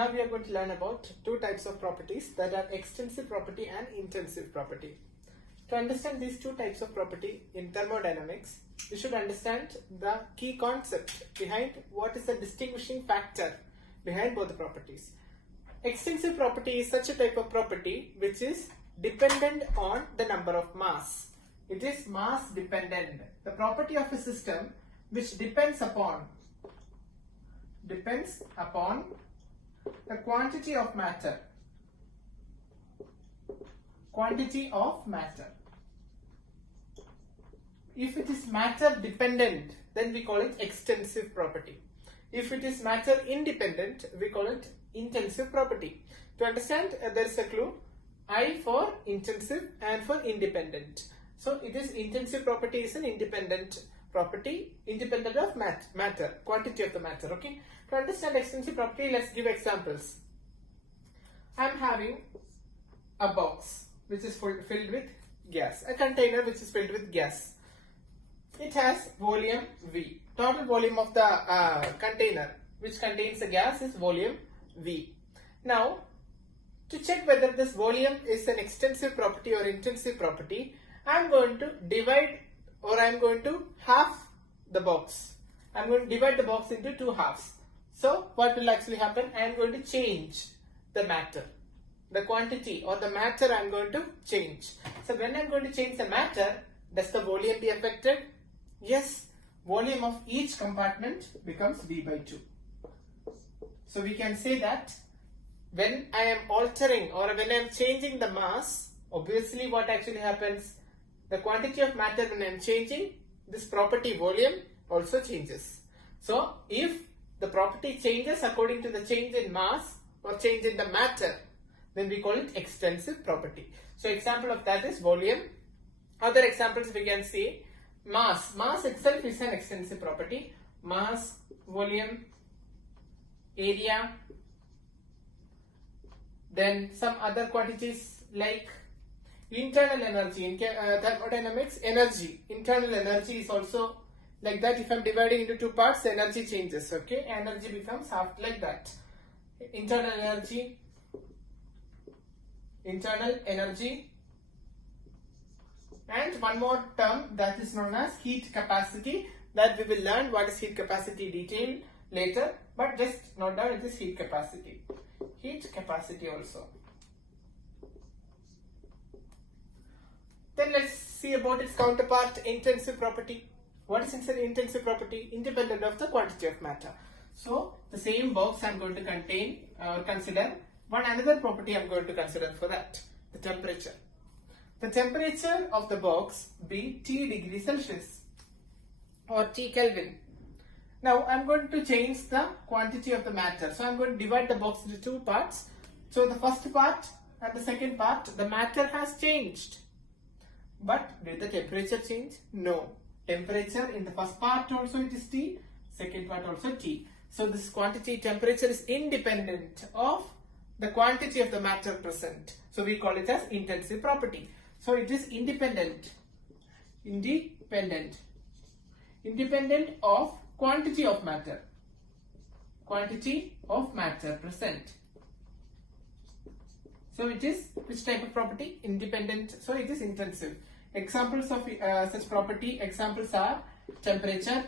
Now we are going to learn about two types of properties, that are extensive property and intensive property. To understand these two types of property in thermodynamics, you should understand the key concept behind what is the distinguishing factor behind both the properties. Extensive property is such a type of property which is dependent on the number of mass. It is mass dependent. The property of a system which depends upon the quantity of matter. Quantity of matter. If it is matter dependent, then we call it extensive property. If it is matter independent, we call it intensive property. To understand, there is a clue. I for intensive and for independent. So it is intensive property is an independent property, independent of matter, quantity of the matter. Okay. To understand extensive property, let's give examples. I am having a box which is filled with gas, a container which is filled with gas. It has volume V. Total volume of the container which contains the gas is volume V. Now, to check whether this volume is an extensive property or intensive property, I am going to divide, or I am going to half the box. I am going to divide the box into two halves. So what will actually happen? I am going to change the matter. The quantity or the matter I am going to change. So when I am going to change the matter, does the volume be affected? Yes. Volume of each compartment becomes V by 2. So we can say that when I am altering or when I am changing the mass, obviously what actually happens? The quantity of matter when I am changing, this property volume also changes. So if the property changes according to the change in mass or change in the matter, then we call it extensive property. So example of that is volume. Other examples we can see mass. Mass itself is an extensive property. Mass, volume, area, then some other quantities like internal energy. In thermodynamics, energy, internal energy is also like that. If I am dividing into two parts, the energy changes. Okay, energy becomes half like that. Internal energy, and one more term that is known as heat capacity, that we will learn what is heat capacity detail later, but just note down it is heat capacity. Heat capacity also. Then let's see about its counterpart, intensive property. What is intensive property? Independent of the quantity of matter. So the same box I am going to consider one another property I am going to consider for that, the temperature. The temperature of the box be T degrees Celsius or T Kelvin. Now I am going to change the quantity of the matter. So I am going to divide the box into two parts. So the first part and the second part, the matter has changed. But did the temperature change? No. Temperature in the first part also it is T, second part also T. So this quantity temperature is independent of the quantity of the matter present. So we call it as intensive property. So it is independent of quantity of matter. Quantity of matter present. So it is which type of property? Independent. So it is intensive. Examples of such property, examples are temperature,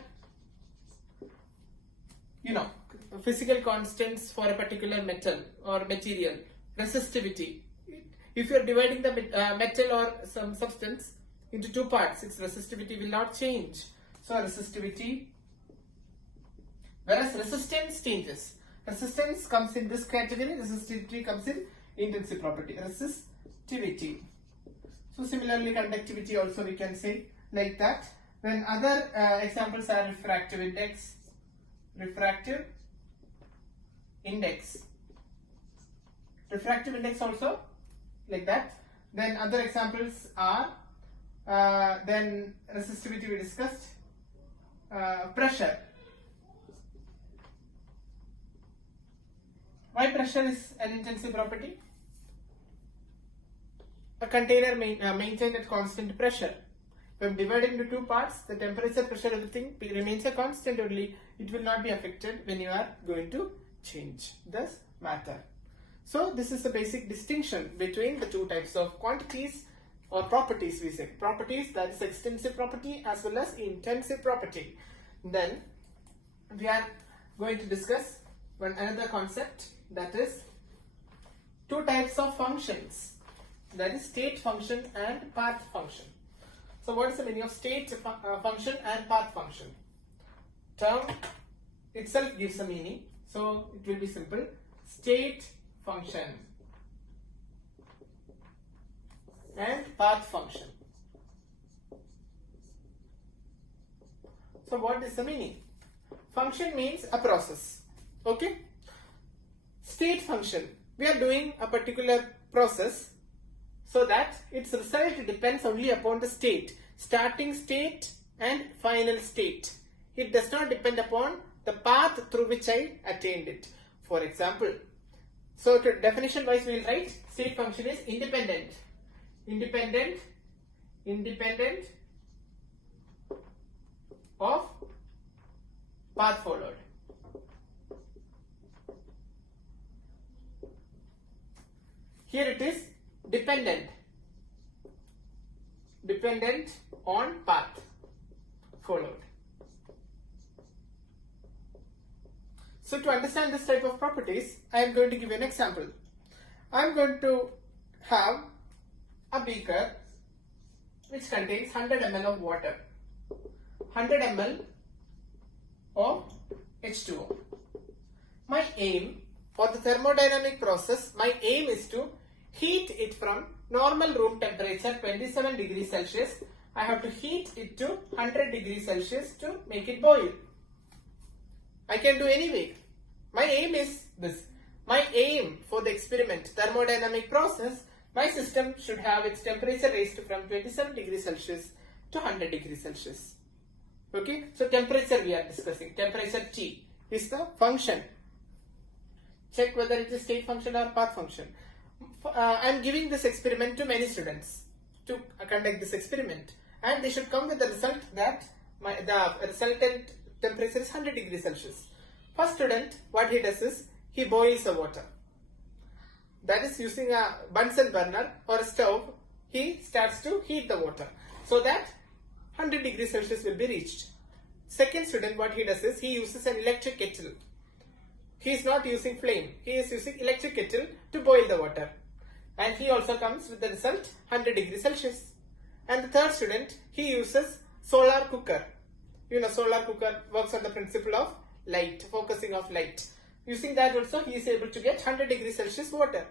physical constants for a particular metal or material, resistivity. If you are dividing the metal or some substance into two parts, its resistivity will not change. So resistivity, whereas resistance changes. Resistance comes in this category, resistivity comes in intensive property, resistivity. So similarly conductivity also we can say like that. Then other examples are refractive index, refractive index also like that. Then other examples are then resistivity we discussed, pressure. Why pressure is an intensive property? A container maintained at constant pressure. When divided into two parts, the temperature, pressure, everything remains a constant only. It will not be affected when you are going to change. Thus, matter. So this is the basic distinction between the two types of quantities or properties we say. Properties, that is extensive property as well as intensive property. Then we are going to discuss another concept, that is two types of functions, that is state function and path function. So what is the meaning of state function and path function? Term itself gives a meaning, so it will be simple. State function and path function. So what is the meaning? Function means a process. Okay. State function, we are doing a particular process so that its result depends only upon the state, starting state and final state. It does not depend upon the path through which I attained it. For example, so to definition wise we will write state function is independent of path followed. Here it is dependent on path followed. So to understand this type of properties, I am going to give you an example. I am going to have a beaker which contains 100 ml of water, 100 ml of H2O. My aim for the thermodynamic process, my aim is to heat it from normal room temperature 27 degrees Celsius. I have to heat it to 100 degrees Celsius to make it boil. I can do any way. My aim is this. My aim for the experiment, thermodynamic process, my system should have its temperature raised from 27 degrees Celsius to 100 degrees Celsius. Okay, so temperature we are discussing. Temperature T is the function. Check whether it is state function or path function. I am giving this experiment to many students to conduct this experiment, and they should come with the result that the resultant temperature is 100 degrees Celsius. First student, what he does is he boils the water. That is using a Bunsen burner or a stove. He starts to heat the water so that 100 degrees Celsius will be reached. Second student, what he does is he uses an electric kettle. He is not using flame. He is using electric kettle to boil the water. And he also comes with the result 100 degrees Celsius. And the third student, he uses solar cooker. You know, solar cooker works on the principle of light, focusing of light. Using that also he is able to get 100 degrees Celsius water.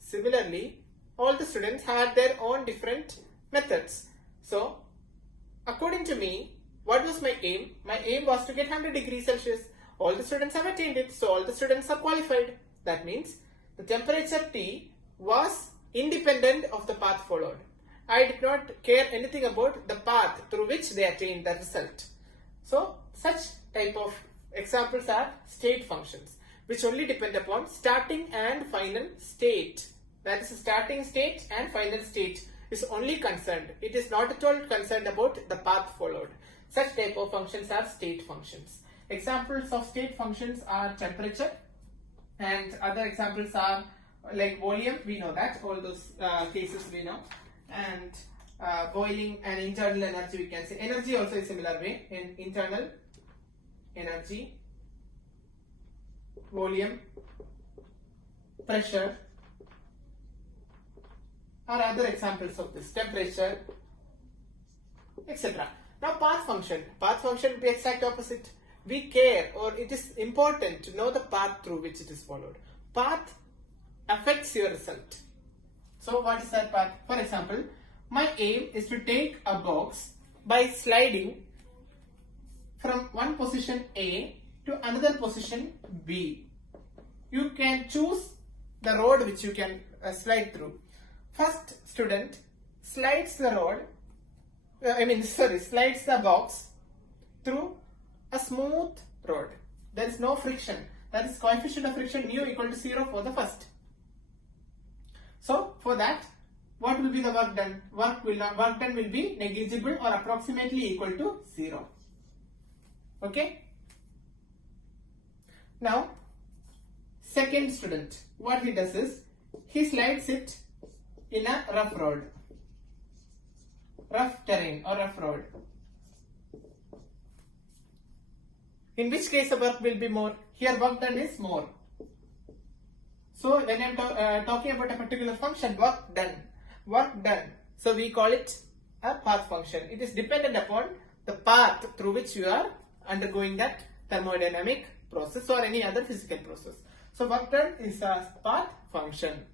Similarly, all the students had their own different methods. So, according to me, what was my aim? My aim was to get 100 degrees Celsius. All the students have attained it, so all the students are qualified. That means the temperature T was independent of the path followed. I did not care anything about the path through which they attained the result. So, such type of examples are state functions, which only depend upon starting and final state. That is, starting state and final state is only concerned. It is not at all concerned about the path followed. Such type of functions are state functions. Examples of state functions are temperature, and other examples are like volume, we know that, all those cases we know, and boiling and internal energy, we can say. Energy also is similar way, in internal energy, volume, pressure are other examples of this, temperature, etc. Now path function will be exact opposite. We care, or it is important to know the path through which it is followed. Path affects your result. So what is that path? For example, my aim is to take a box by sliding from one position A to another position B. You can choose the road which you can slide through. First student slides the slides the box through a smooth road. There is no friction. That is, coefficient of friction mu equal to 0 for the first. So for that, what will be the work done? Work done will be negligible or approximately equal to 0. Okay. Now Second student, what he does is, he slides it in a rough road, rough terrain or rough road. In which case the work will be more? Here work done is more. So when I am talking about a particular function, work done. So we call it a path function. It is dependent upon the path through which you are undergoing that thermodynamic process or any other physical process. So work done is a path function,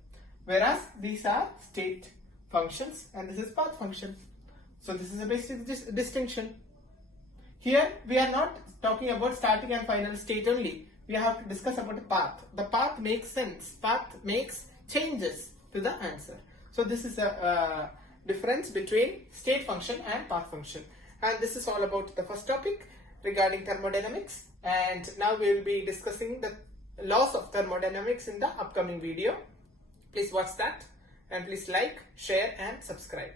whereas these are state functions and this is path function. So this is a basic distinction. Here we are not talking about starting and final state only. We have to discuss about the path. The path makes sense. Path makes changes to the answer. So this is a difference between state function and path function. And this is all about the first topic regarding thermodynamics. And now we will be discussing the laws of thermodynamics in the upcoming video. Please watch that and please like, share and subscribe.